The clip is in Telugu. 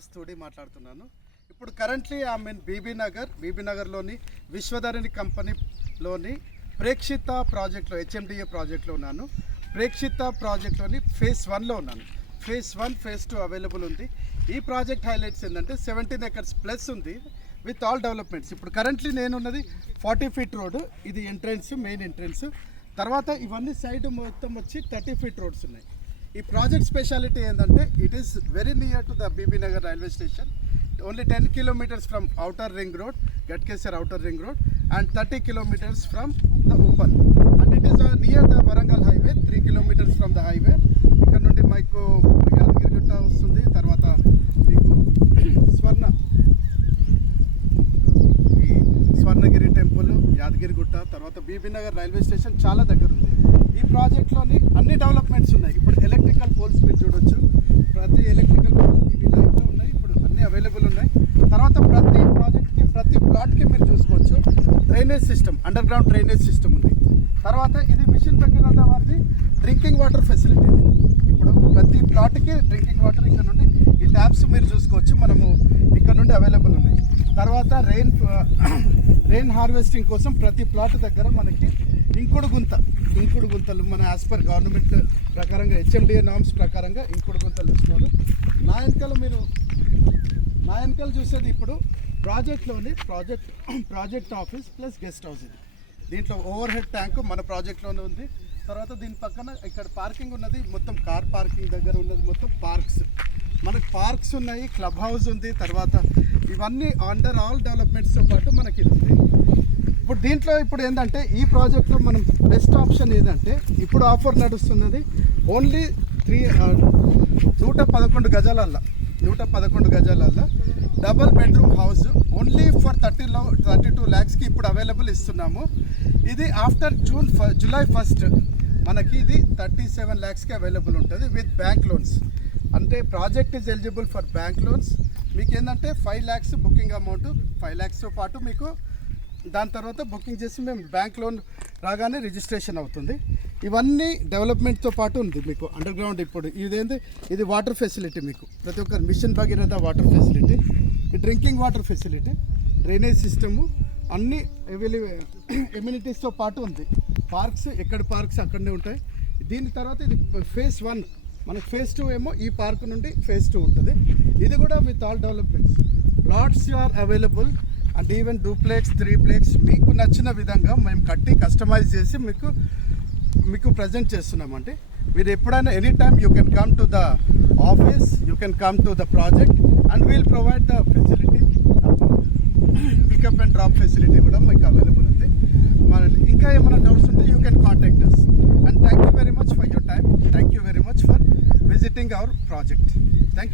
దాస్ తోడి మాట్లాడుతున్నాను. ఇప్పుడు కరెంట్లీ ఐఎమ్ ఇన్ బీబీ నగర్లోని విశ్వధరణి కంపెనీలోని ప్రేక్షిత ప్రాజెక్ట్లో హెచ్ఎండిఏ ప్రాజెక్ట్లో ఉన్నాను. ప్రేక్షిత ప్రాజెక్ట్లోని ఫేజ్ 1లో ఉన్నాను. ఫేజ్ 1 ఫేజ్ 2 అవైలబుల్ ఉంది. ఈ ప్రాజెక్ట్ హైలైట్స్ ఏంటంటే 17 acres ప్లస్ ఉంది విత్ ఆల్ డెవలప్మెంట్స్. ఇప్పుడు కరెంట్లీ నేనున్నది 40 feet రోడ్, ఇది ఎంట్రన్స్, మెయిన్ ఎంట్రన్స్. తర్వాత ఇవన్నీ సైడ్ మొత్తం వచ్చి 30 feet రోడ్స్ ఉన్నాయి. ఈ ప్రాజెక్ట్ స్పెషాలిటీ ఏంటంటే it is very near to the Bibinagar railway station, only 10 kilometers from outer ring road, Ghatkesar outer ring road, and 30 kilometers from the Uppal, and it is near the Warangal highway, 3 kilometers from the highway. ఇక్కడ నుండి మీకు యాదగిరిగుట్ట వస్తుంది, తర్వాత మీకు స్వర్ణగిరి టెంపుల్, యాదగిరిగుట్ట, తర్వాత బీబీ నగర్ రైల్వే స్టేషన్ చాలా దగ్గర ఉంది. ఈ ప్రాజెక్ట్లోని అన్ని డెవలప్మెంట్స్ ఉన్నాయి. ఇప్పుడు ఎలక్ట్రికల్ పోల్స్ మీరు చూడొచ్చు, ప్రతి ఎలక్ట్రికల్ పోల్ ఇవి లైన్లో ఉన్నాయి, ఇప్పుడు అన్నీ అవైలబుల్ ఉన్నాయి. తర్వాత ప్రతి ప్రాజెక్ట్కి, ప్రతి ప్లాట్కి మీరు చూసుకోవచ్చు drainage system, under ground drainage system ఉంది. తర్వాత ఇది మిషన్ భగీరథ వారిది డ్రింకింగ్ వాటర్ ఫెసిలిటీ. ఇప్పుడు ప్రతి ప్లాట్కి డ్రింకింగ్ వాటర్ ఇక్కడ నుండి ఈ ట్యాప్స్ మీరు చూసుకోవచ్చు, మనము ఇక్కడ నుండి అవైలబుల్ ఉన్నాయి. తర్వాత రెయిన్ హార్వెస్టింగ్ కోసం ప్రతి ప్లాట్ దగ్గర మనకి ఇంకుడు గుంతలు మన యాజ్ పర్ గవర్నమెంట్ ప్రకారంగా హెచ్ఎండిఏ నామ్స్ ప్రకారంగా ఇంకుడు గుంతలు ఇస్తున్నారు. నా వెనకాల చూసేది ఇప్పుడు ప్రాజెక్ట్లోని project office plus guest house. ఇది దీంట్లో ఓవర్ హెడ్ ట్యాంక్ మన ప్రాజెక్ట్లోనే ఉంది. తర్వాత దీని పక్కన ఇక్కడ పార్కింగ్ ఉన్నది, మొత్తం కార్ పార్కింగ్ దగ్గర ఉన్నది, మొత్తం మనకు పార్క్స్ ఉన్నాయి, క్లబ్ హౌస్ ఉంది. తర్వాత ఇవన్నీ అండర్ ఆల్ డెవలప్మెంట్స్తో పాటు మనకి ఉంది. ఇప్పుడు దీంట్లో ఇప్పుడు ఏంటంటే ఈ ప్రాజెక్ట్లో మనం బెస్ట్ ఆప్షన్ ఏదంటే ఇప్పుడు ఆఫర్ నడుస్తున్నది ఓన్లీ 111 గజాలల్లో double bedroom house only for 32 lakhsకి ఇప్పుడు అవైలబుల్ ఇస్తున్నాము. ఇది ఆఫ్టర్ జూలై 1st మనకి ఇది 37 lakhsకి అవైలబుల్ ఉంటుంది విత్ బ్యాంక్ లోన్స్. అంటే project is eligible for bank loans. మీకు ఏంటంటే 5 lakhs బుకింగ్ అమౌంట్, 5 lakhsతో పాటు మీకు దాని తర్వాత బుకింగ్ చేసి మేము బ్యాంక్ లోన్ రాగానే రిజిస్ట్రేషన్ అవుతుంది. ఇవన్నీ డెవలప్మెంట్తో పాటు ఉంది మీకు అండర్ గ్రౌండ్. ఇప్పుడు ఇది వాటర్ ఫెసిలిటీ, మీకు ప్రతి ఒక్కరు mission Bhagiratha water facility, drinking water facility, drainage system, అన్ని ఎమ్యూనిటీస్తో పాటు ఉంది. పార్క్స్, ఎక్కడ పార్క్స్ అక్కడనే ఉంటాయి. దీని తర్వాత ఇది ఫేజ్ 1, మనకు ఫేజ్ 2 ఏమో ఈ పార్క్ నుండి ఫేజ్ 2 ఉంటుంది. ఇది కూడా with all developments. Plots are available and even 2plex 3plex మీకు నచ్చిన విధంగా మేము కట్టి కస్టమైజ్ చేసి మీకు ప్రజెంట్ చేస్తున్నామండి. మీరు ఎప్పుడైనా any time you can come to the office, you can come to the project and we'll provide the facility. Pickup and drop facility కూడా మీకు అవైలబుల్ ఉంది. ఇంకా ఏమైనా డౌట్స్ ఉంటే you can contact us. And thank you very much for your time. Thank you very much for visiting our project. Thank you very much.